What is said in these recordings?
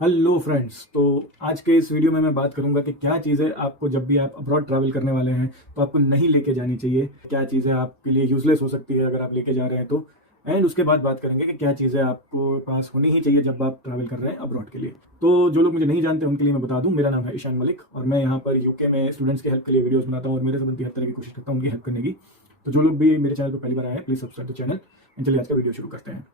Hello friends. तो आज के इस वीडियो में मैं बात करूंगा कि क्या चीज़ें आपको जब भी आप अब्रॉड ट्रैवल करने वाले हैं तो आपको नहीं लेके जानी चाहिए, क्या चीज़ें आपके लिए यूजलेस हो सकती है अगर आप लेके जा रहे हैं तो। एंड उसके बाद बात करेंगे कि क्या चीज़ें आपको पास होनी ही चाहिए जब आप ट्रैवल कर रहे हैं अब्रॉड के लिए। तो जो लोग मुझे नहीं जानते उनके लिए मैं बता दूं, मेरा नाम है ईशान मलिक और मैं यहाँ पर यूके में स्टूडेंट्स की हेल्प के लिए वीडियोज़ बनाता हूँ और मेरे से बनती हर तरह की कोशिश करता हूँ उनकी हेल्प करने की। तो जो लोग भी मेरे चैनल पर पहली बार आए हैं please subscribe the channel. And चलिए आज का वीडियो शुरू करते हैं।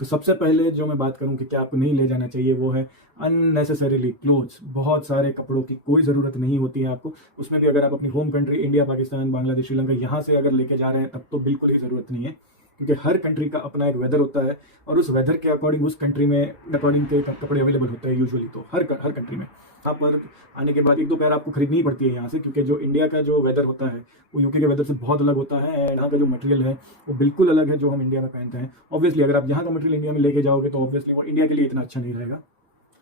तो सबसे पहले जो मैं बात करूं कि क्या आपको नहीं ले जाना चाहिए वो है अननेसेसरीली क्लोथ्स। बहुत सारे कपड़ों की कोई ज़रूरत नहीं होती है आपको, उसमें भी अगर आप अपनी home country India, Pakistan, Bangladesh, Sri Lanka यहाँ से अगर लेके जा रहे हैं तब तो बिल्कुल ही ज़रूरत नहीं है, क्योंकि हर कंट्री का अपना एक वेदर होता है और उस वेदर के अकॉर्डिंग उस कंट्री में अकॉर्डिंग के कपड़े अवेलेबल होते हैं यूजुअली। तो हर कंट्री में यहाँ पर आने के बाद एक दो पैर आपको खरीदनी ही पड़ती है यहाँ से, क्योंकि जो इंडिया का जो वेदर होता है वो यूके के वेदर से बहुत अलग होता है एंड यहाँ का जो मटेरियल है वो बिल्कुल अलग है जो हम इंडिया में पहनते हैं। ऑब्वियसली अगर आप यहाँ का मटेरियल इंडिया में लेके जाओगे तो ऑब्वियसली वो इंडिया के लिए इतना अच्छा नहीं रहेगा।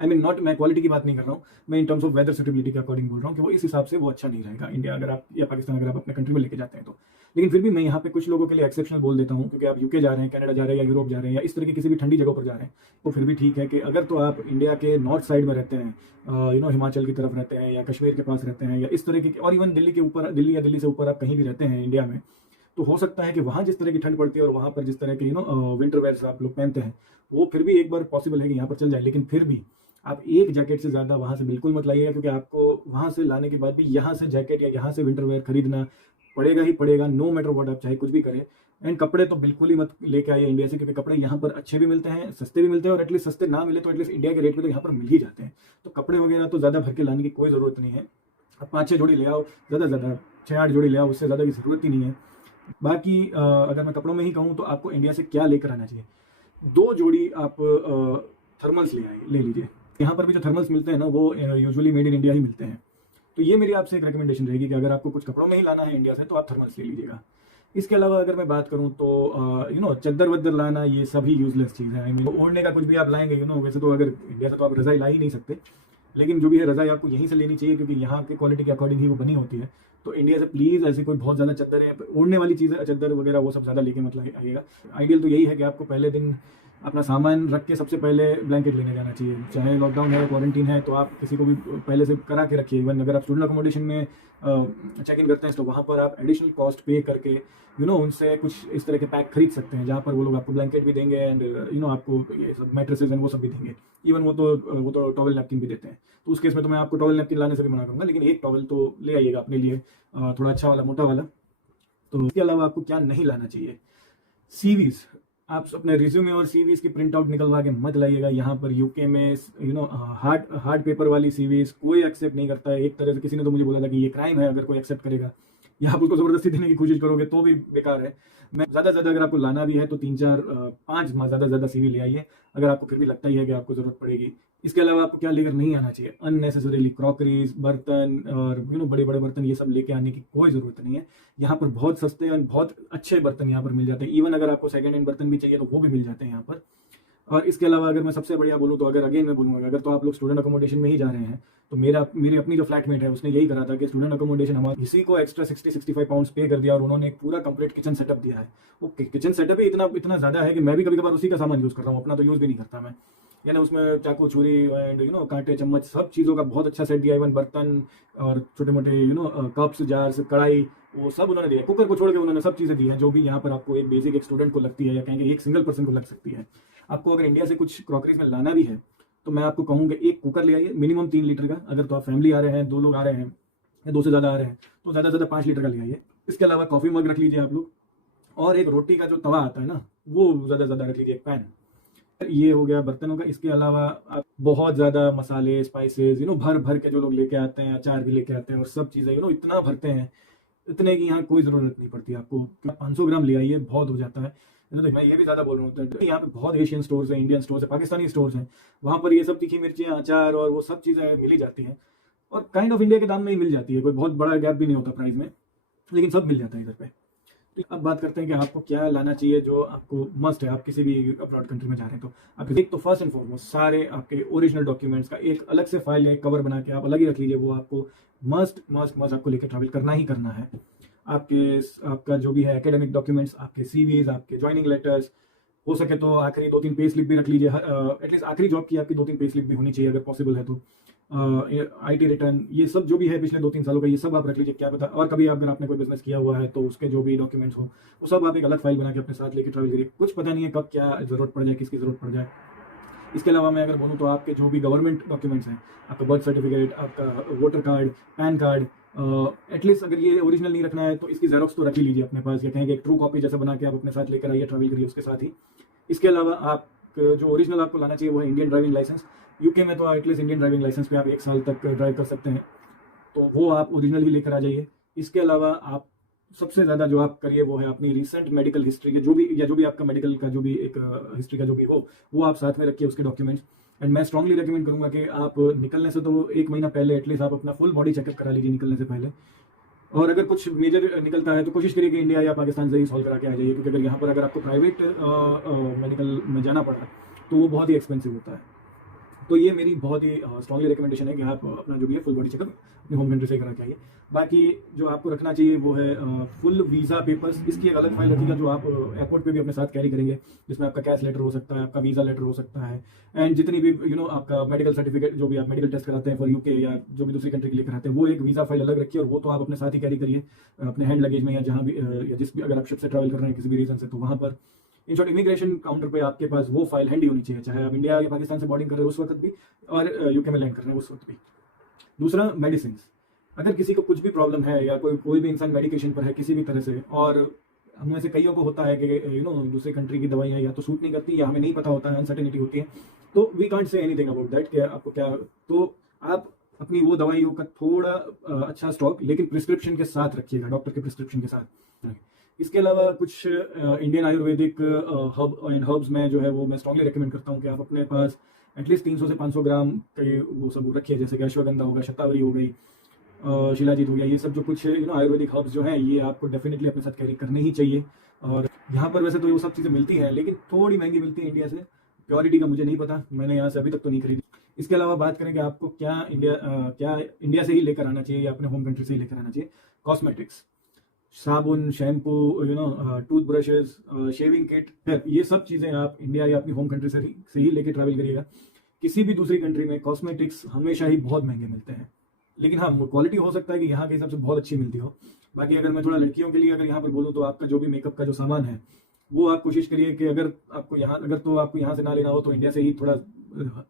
आई मीन नॉट, मैं क्वालिटी की बात नहीं कर रहा हूँ, मैं in terms of weather suitability के अकॉर्डिंग बोल रहा हूँ कि वो इस हिसाब से वो अच्छा नहीं रहेगा इंडिया अगर आप या पाकिस्तान अगर आप अपने कंट्री में लेके जाते हैं तो। लेकिन फिर भी मैं यहाँ पे कुछ लोगों के लिए एक्सेप्शनल बोल देता हूँ, क्योंकि आप यूके जा रहे हैं, कनाडा जा रहे हैं या यूरोप जा रहे हैं या इस तरह की किसी भी ठंडी जगह पर जा रहे हैं तो फिर भी ठीक है कि अगर तो आप इंडिया के नॉर्थ साइड में रहते हैं, हिमाचल की तरफ रहते हैं या कश्मीर के पास रहते हैं या इस तरह की, और इवन दिल्ली के ऊपर, दिल्ली या दिल्ली से ऊपर आप कहीं भी रहते हैं इंडिया में, तो हो सकता है कि वहाँ जिस तरह की ठंड पड़ती है और वहाँ पर जिस तरह के विंटर वेयर्स आप लोग पहनते हैं वो फिर भी एक बार पॉसिबल है कि यहाँ पर चल जाए। लेकिन फिर भी आप एक जैकेट से ज़्यादा वहाँ से बिल्कुल मत लाइएगा, क्योंकि आपको वहाँ से लाने के बाद भी यहाँ से जैकेट या यहाँ से विंटर वेयर खरीदना पड़ेगा ही पड़ेगा, नो मैटर व्हाट, आप चाहे कुछ भी करें। एंड कपड़े तो बिल्कुल ही मत लेके आइए इंडिया से, क्योंकि कपड़े यहाँ पर अच्छे भी मिलते हैं, सस्ते भी मिलते हैं और एटलीस्ट सस्ते ना मिले तो एटलीस्ट इंडिया के रेट में तो यहाँ पर मिल ही जाते हैं। तो कपड़े वगैरह तो ज़्यादा भर के लाने की कोई ज़रूरत नहीं है। आप 5-6 जोड़ी ले आओ, ज़्यादा से ज़्यादा 6-8 जोड़ी ले आओ, उससे ज़्यादा की ज़रूरत ही नहीं है। बाकी अगर मैं कपड़ों में ही कहूँ तो आपको इंडिया से क्या लेकर आना चाहिए, 2 जोड़ी आप थर्मल्स ले लीजिए। यहाँ पर भी जो थर्मल्स मिलते हैं ना वो यूजुअली मेड इन इंडिया ही मिलते हैं। तो ये मेरी आपसे एक रिकमेंडेशन रहेगी कि अगर आपको कुछ कपड़ों में ही लाना है इंडिया से तो आप थर्मल्स ले लीजिएगा। इसके अलावा अगर मैं बात करूँ तो चद्दर वद्दर लाना ये सभी यूजलेस चीज़ है। आई मीन ओढ़ने का कुछ भी आप लाएंगे वैसे तो अगर इंडिया से तो आप रज़ाई ला ही नहीं सकते, लेकिन जो भी है रज़ाई आपको यहीं से लेनी चाहिए, क्योंकि यहाँ की क्वालिटी के अकॉर्डिंग ही वो बनी होती है। तो इंडिया से प्लीज़ ऐसी कोई बहुत ज़्यादा चद्दर है ओढ़ने वाली चीज़ें, चद्दर वगैरह वो सब ज़्यादा लेके मत आइएगा। आइडियल तो यही है कि आपको पहले दिन अपना सामान रख के सबसे पहले ब्लैंकेट लेने जाना चाहिए। चाहे लॉकडाउन है, क्वारंटीन है, तो आप किसी को भी पहले से करा के रखिए। इवन अगर आप स्टूडेंट अकोमोडेशन में चेक इन करते हैं तो वहाँ पर आप एडिशनल कॉस्ट पे करके उनसे कुछ इस तरह के पैक खरीद सकते हैं, जहाँ पर वो लोग आपको ब्लैंकेट भी देंगे एंड आपको ये सब मैट्रेसेस एंड वो सब भी देंगे। इवन वो तो टॉवल नैपकिन भी देते हैं। तो उस केस में तो मैं आपको टॉवल नैपकिन लाने से भी मना करूँगा, लेकिन एक टॉवल तो ले आइएगा अपने लिए, थोड़ा अच्छा वाला, मोटा वाला। तो इसके अलावा आपको क्या नहीं लाना चाहिए, सीवीज। आप अपने रिज्यूमे और सीवीज की प्रिंट आउट निकलवा के मत लाइएगा। यहाँ पर यूके में हार्ड पेपर वाली सीवीज कोई एक्सेप्ट नहीं करता है। एक तरह से किसी ने तो मुझे बोला था कि ये क्राइम है अगर कोई एक्सेप्ट करेगा, या आप उसको ज़बरदस्ती देने की कोशिश करोगे तो भी बेकार है। मैं ज़्यादा से ज़्यादा अगर आपको लाना भी है तो 3-4-5 ज़्यादा से ज़्यादा सीवी ले आइए, अगर आपको फिर भी लगता ही है कि आपको ज़रूरत पड़ेगी। इसके अलावा आपको क्या लेकर नहीं आना चाहिए, अननेसेसरीली क्रॉकरीज, बर्तन और बड़े बड़े बर्तन, ये सब लेके आने की कोई ज़रूरत नहीं है। यहाँ पर बहुत सस्ते और बहुत अच्छे बर्तन यहाँ पर मिल जाते हैं। इवन अगर आपको सेकेंड हैंड बर्तन भी चाहिए तो वो भी मिल जाते हैं यहाँ पर। और इसके अलावा अगर मैं सबसे बढ़िया बोलूँ तो अगर अगेन मैं बोलूँगा, अगर तो आप लोग स्टूडेंट अकोमोडेशन में ही जा रहे हैं तो मेरी अपनी जो फ्लैटमेट है उसने यही करा था कि स्टूडेंट अकोमोडेशन हमारे किसी को एक्स्ट्रा 60-65 पाउंड्स पे कर दिया और उन्होंने एक पूरा कंप्लीट किचन सेटअप दिया है। वो किचन सेटअप ही इतना इतना ज़्यादा है कि मैं भी कभी कभार उसी का सामान यूज़ करता हूँ, अपना तो यूज़ भी नहीं करता मैं। यानी उसमें चाकू, छुरी एंड कांटे, चम्मच, सब चीज़ों का बहुत अच्छा सेट दिया। इवन बर्तन और छोटे मोटे कप्स, जार्स, कढ़ाई, वो सब उन्होंने दिया। कुकर को छोड़ के उन्होंने सब चीज़ें दी हैं जो भी यहाँ पर आपको एक बेसिक एक स्टूडेंट को लगती है या कहेंगे एक सिंगल पर्सन को लग सकती है। आपको अगर इंडिया से कुछ क्रॉकरीज में लाना भी है तो मैं आपको कहूँगा एक कुकर ले आइए, मिनिमम 3 लीटर का। अगर तो आप फैमिली आ रहे हैं, 2 लोग आ रहे हैं या 2 से ज़्यादा आ रहे हैं तो ज़्यादा से ज़्यादा 5 लीटर का ले आइए। इसके अलावा कॉफ़ी मग रख लीजिए आप लोग, और एक रोटी का जो तवा आता है ना वो ज़्यादा से ज़्यादा रख लीजिए, एक पैन। ये हो गया बर्तनों का। इसके अलावा आप बहुत ज़्यादा मसाले, स्पाइसेस भर भर के जो लोग लेके आते हैं, अचार भी लेके आते हैं और सब चीज़ें इतना भरते हैं, इतने की यहाँ कोई ज़रूरत नहीं पड़ती आपको। 500 ग्राम ले आइए, बहुत हो जाता है। तो मैं ये भी ज़्यादा बोल रहा हूँ, यहाँ पे बहुत एशियन स्टोर्स हैं, इंडियन स्टोर्स हैं, पाकिस्तानी स्टोर्स हैं, वहाँ पर ये सब तीखी मिर्चियाँ, अचार और वो सब चीज़ें मिली जाती हैं और काइंड ऑफ इंडिया के दाम में ही मिल जाती है। कोई बहुत बड़ा गैप भी नहीं होता प्राइस में, लेकिन सब मिल जाता है इधर पे। अब बात करते हैं कि आपको क्या लाना चाहिए जो आपको मस्ट है, आप किसी भी अब्रॉड कंट्री में जा रहे हैं तो। आप एक तो फर्स्ट एंड फॉरमोस्ट सारे आपके ओरिजिनल डॉक्यूमेंट्स का एक अलग से फाइल या कवर बना के आप अलग ही रख लीजिए। वो आपको मस्ट मस्ट मस्ट आपको लेकर ट्रैवल करना ही करना है। आपका जो भी है एकेडमिक डॉक्यूमेंट्स, आपके सीवीज, आपके ज्वाइनिंग लेटर्स, हो सके तो आखिरी 2-3 पे स्लिप भी रख लीजिए, एटलीस्ट आखिरी जॉब की आपकी 2-3 पे स्लिप भी होनी चाहिए अगर पॉसिबल है तो। आईटी रिटर्न, ये सब जो भी है पिछले 2-3 सालों का, ये सब आप रख लीजिए, क्या पता। और कभी अगर आपने कोई बिजनेस किया हुआ है तो उसके जो भी डॉक्यूमेंट्स हो वो सब आप एक अलग फाइल बना के अपने साथ लेके ट्रैवल करिए। कुछ पता नहीं है कब क्या जरूरत पड़ जाए, किसकी जरूरत पड़ जाए। इसके अलावा मैं अगर बोलूँ तो आपके जो भी गवर्नमेंट डॉक्यूमेंट्स हैं, आपका बर्थ सर्टिफिकेट, आपका voter card, pan card, at least अगर ये ओरिजिनल नहीं रखना है तो इसकी जेरोक्स तो रख ही लीजिए अपने पास, या कहेंगे एक ट्रू कॉपी जैसा बना के आप अपने साथ लेकर आइए, ट्रैवल करिए उसके साथ ही। इसके अलावा आप जो ओरिजिनल आपको लाना चाहिए वो है इंडियन ड्राइविंग लाइसेंस। यूके में तो एटलीस्ट इंडियन ड्राइविंग लाइसेंस पे आप 1 साल तक ड्राइव कर सकते हैं, तो वो आप ओरिजिनल ही लेकर आ जाइए। इसके अलावा आप सबसे ज़्यादा जो आप करिए वो है अपनी रिसेंट मेडिकल हिस्ट्री के जो भी, या जो भी आपका मेडिकल का जो भी एक हिस्ट्री का जो भी हो, वो आप साथ में रखिए, उसके डॉक्यूमेंट्स। एंड मैं स्ट्रांगली रेकमेंड करूंगा कि आप निकलने से तो 1 महीना पहले एटलीस्ट आप अपना फुल बॉडी चेकअप करा लीजिए निकलने से पहले। और अगर कुछ मेजर निकलता है तो कोशिश करिए कि इंडिया या पाकिस्तान से ही सॉल्व करा के आ जाइए, क्योंकि अगर यहाँ पर अगर आपको प्राइवेट मेडिकल में जाना पड़ा तो वो बहुत ही एक्सपेंसिव होता है। तो ये मेरी बहुत ही स्ट्रांगली रिकमेंडेशन है कि आप अपना जो भी है फुल बॉडी चेकअप अपनी होम कंट्री से करा के आइए। बाकी जो आपको रखना चाहिए वो है फुल वीज़ा पेपर्स। इसकी एक अलग फाइल रखिएगा जो आप एयरपोर्ट पे भी अपने साथ कैरी करेंगे, जिसमें आपका कैश लेटर हो सकता है, आपका वीज़ा लेटर हो सकता है, एंड जितनी भी आपका मेडिकल सर्टिफिकेट जो भी आप मेडिकल टेस्ट कराते हैं फॉर यूके या जो भी दूसरी कंट्री के लिए कराते हैं, वो एक वीज़ा फाइल अलग रखिए, और वो तो आप अपने साथ ही कैरी करिए अपने हैंड लगेज में, या जहाँ भी या जिस भी, अगर आप शिप से ट्रैवल कर रहे हैं किसी भी रीजन से, तो वहाँ पर इन शॉर्ट इमिग्रेशन काउंटर पे आपके पास वो फाइल हैंडी होनी चाहिए, चाहे आप इंडिया या पाकिस्तान से बॉर्डिंग कर रहे हो उस वक्त भी, और यूके में लैंड कर रहे हैं उस वक्त भी। दूसरा, मेडिसिन। अगर किसी को कुछ भी प्रॉब्लम है या कोई भी इंसान मेडिकेशन पर है किसी भी तरह से, और हम में से कईयों को होता है कि दूसरी कंट्री की दवाइयाँ या तो सूट नहीं करती या हमें नहीं पता होता है, अनसर्टेनिटी होती है, तो we can't say anything about that कि आपको क्या, तो आप अपनी वो दवाइयों का थोड़ा अच्छा स्टॉक लेकिन प्रिस्क्रिप्शन के साथ रखिएगा, डॉक्टर के प्रिस्क्रिप्शन के साथ। इसके अलावा कुछ Indian Ayurvedic herb and herbs में जो है वो मैं स्ट्रांगली रिकमेंड करता हूँ कि आप अपने पास एटलीस्ट 300 से 500 ग्राम के वो सब रखिए, जैसे कि अश्वगंधा होगा, शतावरी हो गई, शिलाजीत हो गया, ये सब जो कुछ आयुर्वेदिक हर्ब्स जो हैं ये आपको डेफिनेटली अपने साथ कैरी करने ही चाहिए। और यहाँ पर वैसे तो ये सब चीज़ें मिलती हैं लेकिन थोड़ी महंगी मिलती है इंडिया से, प्योरिटी का मुझे नहीं पता, मैंने यहाँ से अभी तक तो नहीं खरीदी। इसके अलावा बात करें कि आपको क्या इंडिया से ही लेकर आना चाहिए या अपने होम कंट्री से ही लेकर आना चाहिए। कॉस्मेटिक्स, साबुन, shampoo, tooth brushes, shaving kit, ये सब चीज़ें आप इंडिया या अपनी होम कंट्री से ही लेके ट्रैवल करिएगा। किसी भी दूसरी कंट्री में कॉस्मेटिक्स हमेशा ही बहुत महंगे मिलते हैं, लेकिन हाँ क्वालिटी हो सकता है कि यहाँ के हिसाब से बहुत अच्छी मिलती हो। बाकी अगर मैं थोड़ा लड़कियों के लिए अगर यहाँ पर बोलूँ तो आपका जो भी मेकअप का जो सामान है वो आप कोशिश करिए कि अगर आपको यहाँ से ना लेना हो तो इंडिया से ही थोड़ा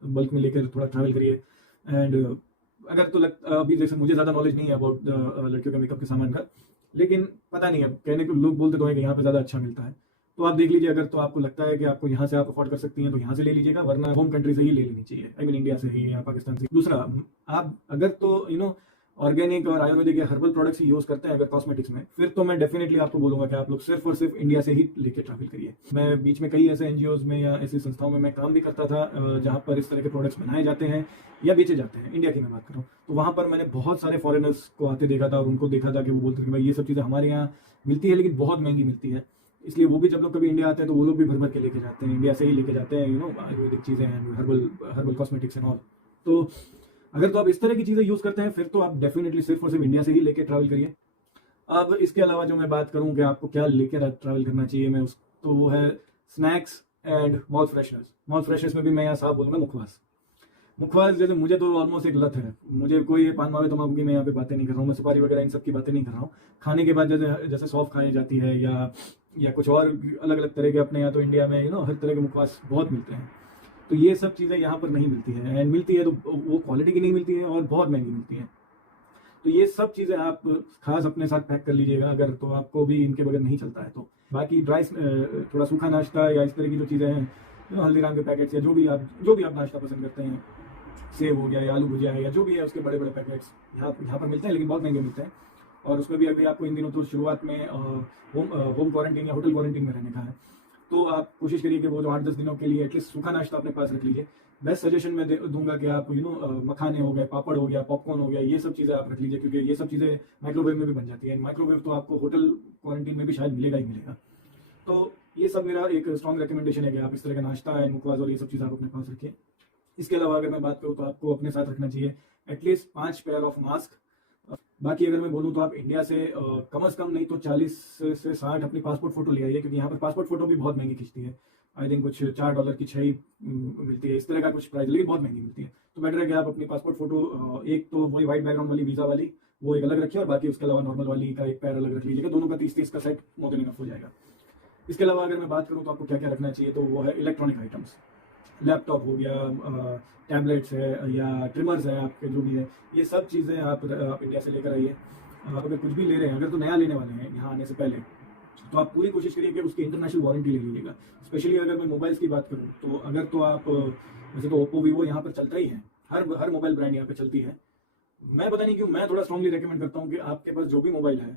बल्क में लेकर थोड़ा ट्रैवल करिए। एंड अगर तो अभी जैसे मुझे ज़्यादा नॉलेज नहीं है अबाउट लड़कियों के मेकअप के सामान का, लेकिन पता नहीं है, कहने को लोग बोलते तो हैं कि यहाँ पे ज़्यादा अच्छा मिलता है, तो आप देख लीजिए। अगर तो आपको लगता है कि आपको यहाँ से आप अफोर्ड कर सकती हैं तो यहाँ से ले लीजिएगा, वरना होम कंट्री से ही ले लेनी चाहिए, आई मीन इंडिया से ही या पाकिस्तान से। दूसरा, आप अगर तो ऑर्गेनिक और आयुर्वेदिक या हर्बल प्रोडक्ट्स ही यूज करते हैं अगर कॉस्मेटिक्स में, फिर तो मैं डेफिनेटली आपको बोलूंगा कि आप लोग सिर्फ और सिर्फ इंडिया से ही लेके ट्रैवल करिए। मैं बीच में कई ऐसे एनजीओज में या ऐसी संस्थाओं में मैं काम भी करता था जहाँ पर इस तरह के प्रोडक्ट्स बनाए जाते हैं या बेचे जाते हैं, इंडिया की मैं बात कर रहा हूँ। तो वहाँ पर मैंने बहुत सारे फॉरेनर्स को आते देखा था और उनको देखा था कि वो बोलते थे कि भाई ये सब चीज़ें हमारे यहाँ मिलती है लेकिन बहुत महंगी मिलती है, इसलिए वो भी जब लोग कभी इंडिया आते हैं तो वो लोग भी भर भर के लेके जाते हैं, इंडिया से ही लेके जाते हैं आयुर्वेदिक चीज़ें, हर्बल कॉस्मेटिक्स एंड ऑल। तो अगर तो आप इस तरह की चीज़ें यूज़ करते हैं फिर तो आप डेफिनेटली सिर्फ और सिर्फ इंडिया से ही लेके ट्रैवल करिए। अब इसके अलावा जो मैं बात करूँ कि आपको क्या लेकर ट्रैवल करना चाहिए, मैं उस तो वो है snacks and mouth fresheners. Mouth fresheners में भी मैं यहाँ साफ बोलूँगा मुखवास जैसे मुझे तो ऑलमोस्ट एक लत है, मुझे कोई पान मावे तम्बाकू की मैं यहाँ पे बातें नहीं कर रहा हूँ, मैं सुपारी वगैरह इन सब की बातें नहीं कर रहा हूँ। खाने के बाद जैसे सौंफ खाई जाती है या कुछ और अलग अलग तरह के, अपने यहाँ तो इंडिया में हर तरह के मुखवास बहुत मिलते हैं, तो ये सब चीज़ें यहाँ पर नहीं मिलती है, एंड मिलती है तो वो क्वालिटी की नहीं मिलती है और बहुत महंगी मिलती है। तो ये सब चीज़ें आप खास अपने साथ पैक कर लीजिएगा अगर तो आपको भी इनके बगैर नहीं चलता है तो। बाकी थोड़ा सूखा नाश्ता या इस तरह की जो चीज़ें हैं, हल्दीराम के पैकेट्स या जो भी आप नाश्ता पसंद करते हैं, सेब हो गया या आलू भुजिया है या जो भी है उसके बड़े बड़े पैकेट्स यहाँ पर मिलते हैं, लेकिन बहुत महंगे मिलते हैं। और उसमें भी अभी आपको इन दिनों तो शुरुआत में होम क्वारंटीन या होटल क्वारंटीन में रहने का है, तो आप कोशिश करिए कि वो जो 8-10 दिनों के लिए एटलीस्ट सूखा नाश्ता अपने पास रख लीजिए। बेस्ट सजेशन मैं दूंगा कि आप मखाने हो गए, पापड़ हो गया, पॉपकॉर्न हो गया, ये सब चीज़ें आप रख लीजिए, क्योंकि ये सब चीज़ें माइक्रोवेव में भी बन जाती है। माइक्रोवेव तो आपको होटल क्वारंटीन में भी शायद मिलेगा ही मिलेगा। तो ये सब मेरा एक स्ट्रॉन्ग रिकमेंडेशन है कि आप इस तरह का नाश्ता है, मुखवास और ये सब चीज़ आप अपने पास रखिए। इसके अलावा अगर मैं बात करूँ तो आपको अपने साथ रखना चाहिए एटलीस्ट 5 पेयर ऑफ मास्क। बाकी अगर मैं बोलूँ तो आप इंडिया से कम से कम नहीं तो 40 से 60 अपनी पासपोर्ट फोटो ले आइए, क्योंकि यहाँ पर पासपोर्ट फोटो भी बहुत महंगी खींचती है। आई थिंक कुछ $4 की 6 ही मिलती है, इस तरह का कुछ प्राइस, लेकिन बहुत महंगी मिलती है। तो बेटर है कि आप अपनी पासपोर्ट फोटो एक तो वही वाइट बैकग्राउंड वाली वीज़ा वाली वो एक अलग रखिए, और बाकी उसके अलावा नॉर्मल वाली का एक पैर अलग रख लीजिएगा, दोनों का 30-30 का सेट मोर देन इनफ हो जाएगा। इसके अलावा अगर मैं बात करूँ तो आपको क्या क्या रखना चाहिए, तो वो है इलेक्ट्रॉनिक आइटम्स, लैपटॉप हो गया, टैबलेट्स है या ट्रिमर्स है आपके जो भी है, ये सब चीज़ें आप इंडिया से लेकर आइए। अगर कुछ भी ले रहे हैं, अगर तो नया लेने वाले हैं यहाँ आने से पहले, तो आप पूरी कोशिश करिए कि उसकी इंटरनेशनल वारंटी ले लीजिएगा। स्पेशली अगर मैं मोबाइल्स की बात करूँ तो अगर तो आप वैसे तो ओप्पो वीवो यहाँ पर चलता ही है, हर मोबाइल ब्रांड यहाँ पे चलती है। मैं पता नहीं क्यों मैं थोड़ा स्ट्रांगली रेकमेंड करता हूँ कि आपके पास जो भी मोबाइल है,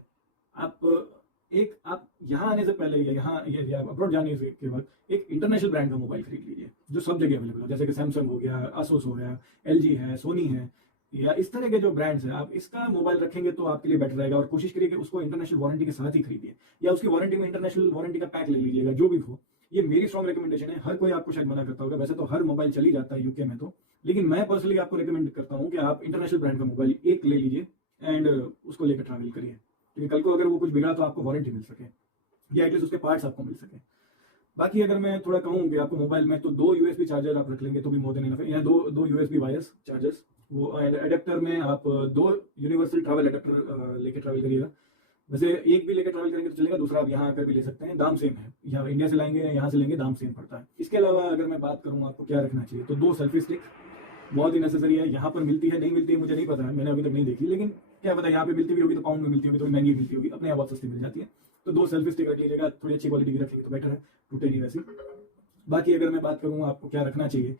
आप यहाँ आने से पहले या अब्रॉड जाने के बाद एक इंटरनेशनल ब्रांड का मोबाइल खरीद लीजिए जो सब जगह अवेलेबल हो, जैसे कि सैमसंग हो गया, आसूस हो गया, एलजी है, सोनी है, या इस तरह के जो ब्रांड्स हैं, आप इसका मोबाइल रखेंगे तो आपके लिए बेटर रहेगा। और कोशिश करिए कि उसको इंटरनेशनल वारंटी के साथ ही खरीदिए, या उसकी वारंटी में इंटरनेशनल वारंटी का पैक ले लीजिएगा, जो भी हो। ये मेरी स्ट्रॉन्ग रिकमेंडेशन है। हर कोई आपको शायद मना करता होगा, वैसे तो हर मोबाइल चल ही जाता है यूके में तो, लेकिन मैं पर्सनली आपको रिकमेंड करता हूँ कि आप इंटरनेशनल ब्रांड का मोबाइल एक ले लीजिए एंड उसको लेकर ट्रैवल करिए, क्योंकि कल को अगर वो कुछ बिगड़ा तो आपको वारंटी मिल सके, या एटलीस्ट उसके पार्ट्स आपको मिल सके। बाकी अगर मैं थोड़ा कहूँ कि आपको मोबाइल में तो 2 यूएसबी चार्जर आप रख लेंगे तो भी मोर देन इनफ है, या दो यूएसबी वायर्स चार्जर्स, वो एंड एडेप्टर में आप 2 यूनिवर्सल ट्रैवल एडेप्टर लेके ट्रैवल करिएगा। वैसे एक भी लेकर ट्रैवल करेंगे तो चलेगा, दूसरा आप यहाँ आकर भी ले सकते हैं, दाम सेम है, यहाँ इंडिया से लाएंगे या यहाँ से लेंगे दाम सेम पड़ता है। इसके अलावा अगर मैं बात करूँ आपको क्या रखना चाहिए, तो 2 सेल्फी स्टिक बहुत ही नेसेसरी है। यहाँ पर मिलती है नहीं मिलती है मुझे नहीं पता है, मैंने अभी तक नहीं देखी, लेकिन क्या पता यहाँ पे मिलती भी होगी तो पाउंड में मिलती होगी, तो महंगी मिलती होगी, अपने यहाँ बहुत सस्ती मिल जाती है। तो 2 सेल्फी स्टिक रख लीजिएगा, थोड़ी अच्छी क्वालिटी की रखेंगे तो बेटर है, टूटे नहीं वैसी। बाकी अगर मैं बात करूँ आपको क्या रखना चाहिए,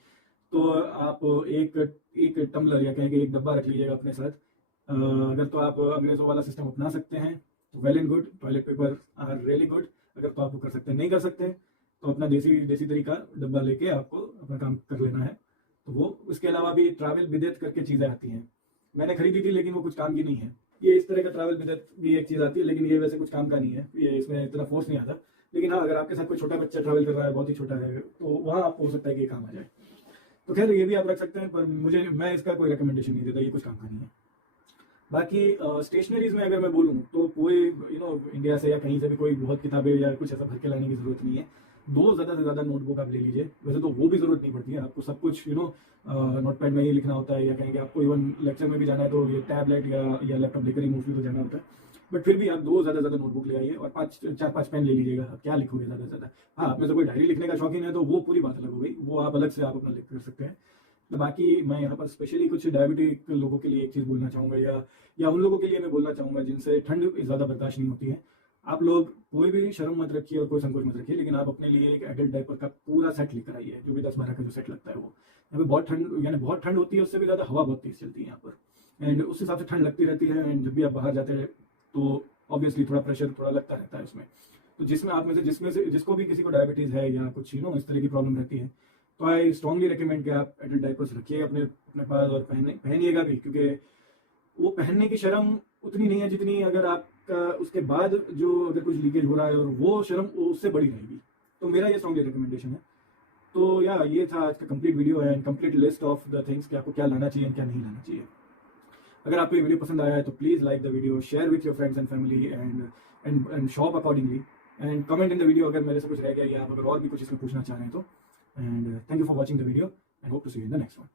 तो आप एक टम्बलर या कहेंगे एक डब्बा रख लीजिएगा अपने साथ। अगर तो आप अंग्रेजों वाला सिस्टम अपना सकते हैं तो well and good, toilet paper are really good. अगर तो आप वो कर सकते हैं, नहीं कर सकते तो अपना देसी तरीका डब्बा लेके आपको अपना काम कर लेना है। तो वो उसके अलावा भी ट्रैवल बिदेत करके चीज़ें आती हैं, मैंने खरीदी थी लेकिन वो कुछ काम की नहीं है। ये इस तरह का ट्रैवल बिदेत भी एक चीज़ आती है, लेकिन ये वैसे कुछ काम का नहीं है, ये इसमें इतना फोर्स नहीं आता। लेकिन हाँ, अगर आपके साथ कोई छोटा बच्चा ट्रैवल कर रहा है, बहुत ही छोटा है, तो वहाँ आपको हो सकता है कि ये काम आ जाए। तो खैर ये भी आप रख सकते हैं, पर मैं इसका कोई रिकमेंडेशन नहीं देता, ये कुछ काम का नहीं है। बाकी स्टेशनरीज में अगर मैं बोलूँ तो कोई इंडिया से या कहीं से भी कोई बहुत किताबें या कुछ ऐसा भर के लाने की जरूरत नहीं है। 2 ज़्यादा से ज़्यादा नोटबुक आप ले लीजिए, वैसे तो वो भी जरूरत नहीं पड़ती है, आपको सब कुछ नोटपैड में ही लिखना होता है, या कहेंगे आपको इवन लेक्चर में भी जाना है तो ये टैबलेट या लैपटॉप लेकर ही मोस्टली तो जाना होता है। बट फिर भी आप 2 ज़्यादा नोटबुक ले आइए, और 4-5 पेन ले लीजिएगा। आप क्या लिखोगे ज़्यादा से ज़्यादा, हाँ आप में से कोई डायरी लिखने का शौकीन है तो वो पूरी बात अलग हो गई, वो आप अलग से आप अपना लिख कर सकते हैं। तो बाकी मैं यहाँ पर स्पेशली कुछ डायबिटिक लोगों के लिए एक चीज़ बोलना चाहूँगा, या उन लोगों के लिए मैं बोलना चाहूँगा जिनसे ठंड ज़्यादा बर्दाश्त नहीं होती है। आप लोग कोई भी शर्म मत रखिए और कोई संकोच मत रखिए, लेकिन आप अपने लिए एक एडल्ट डायपर का पूरा सेट लेकर आइए, जो भी 10-12 का जो सेट लगता है वो। यहाँ पे बहुत ठंड होती है, उससे भी ज़्यादा हवा बहुत तेज चलती है यहाँ पर, एंड उस हिसाब से ठंड लगती रहती है। एंड जब भी आप बाहर जाते हैं तो ऑब्वियसली थोड़ा प्रेशर थोड़ा लगता रहता है उसमें। तो जिसमें आप में से जिसको भी किसी को डायबिटीज़ है या कुछ इस तरह की प्रॉब्लम रहती है, तो आई स्ट्रांगली रिकमेंड कि आप एडल्ट डायपर्स रखिए अपने पास, और पहनिएगा भी, क्योंकि वो पहनने की शर्म उतनी नहीं है जितनी अगर आपका उसके बाद जो अगर कुछ लीकेज हो रहा है, और वो शर्म उससे बड़ी रहेगी। तो मेरा ये स्ट्रांगली रिकमेंडेशन है। तो ये था आज का complete video and complete list of the things कि आपको क्या लाना चाहिए क्या नहीं लाना चाहिए। अगर आपको ये वीडियो पसंद आया है तो please like the video, share with your friends and family, and shop accordingly, and comment in the video अगर मेरे से कुछ रह गया, या आप अगर और भी कुछ इसमें पूछना चाह रहे हैं तो। And thank you for watching the video and hope to see you in the next one.